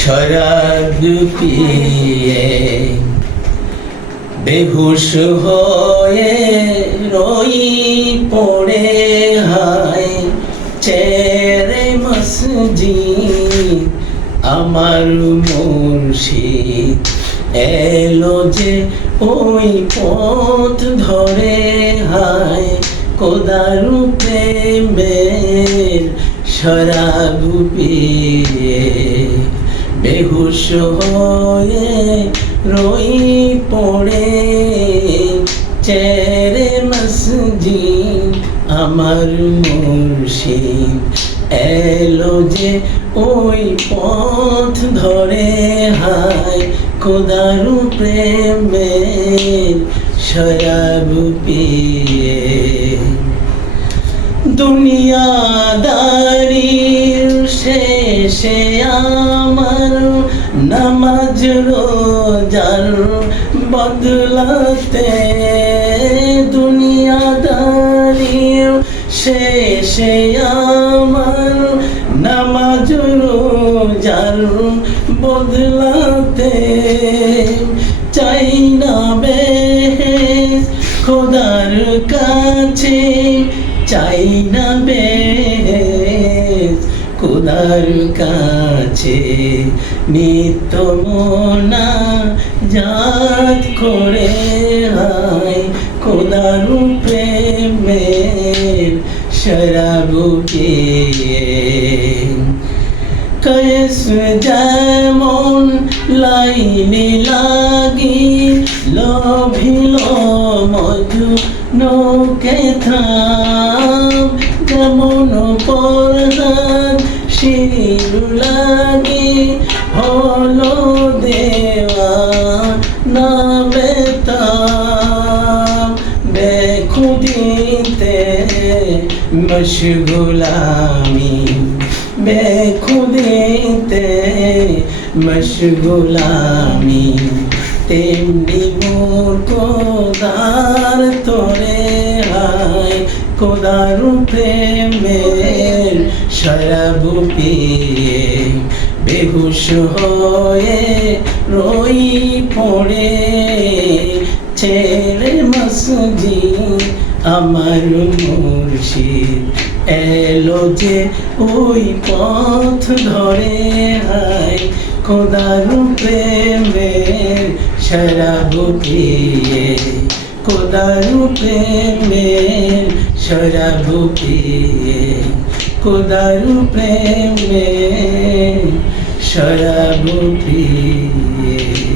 শরাব পিয়ে বেহুশ হয়ে রই পড়ে হায়, চেরে মসজিদ আমার মুর্শিদ। এলো যে ওই পথ ধরে হায়, কোদারু প্রেমের শরাবু পিয়ে বেহুশ হয়ে রই পড়ে। চেরে মসজিদ আমার মুর্শিদ এলো যে ওই পথ ধরে। হায় খোদারু প্রেমের শরাবু পিয়ে দুনিয়াদারির শেষে আমার নামাজ রোজার বদলাতে দুনিয়াদারির শেষে আমার নামাজ রোজার বদলাতে চাই না বেশ খোদার কাছে চাই না বেশ খোদার কাছে নিত্য মোনা জাত করে হায় খোদার প্রেমের শরাবু পিয়ে। কয়েস যেমন লাইনে লাগি, লোভিল মধু নৌকে থাম। যেমন পরদান শির লাগি হলো দেওয়া না বেতাম বেখুদিতে মশগুলামি। বেখুদিতে মশগুলামি। তেমনি মোর কোদার তোরে কোদারু প্রেমের শরাবু পিয়ে বেহুশ হয়ে রই পড়ে। ছেড়ে মসজিদ আমার মুর্শিদ এলো যে ওই পথ ধরে হায়। খোদারু প্রেমের শরাবু পিয়ে। খোদারু প্রেমের শরাবু পিয়ে কোদারু প্রেমে ছড়া পিয়ে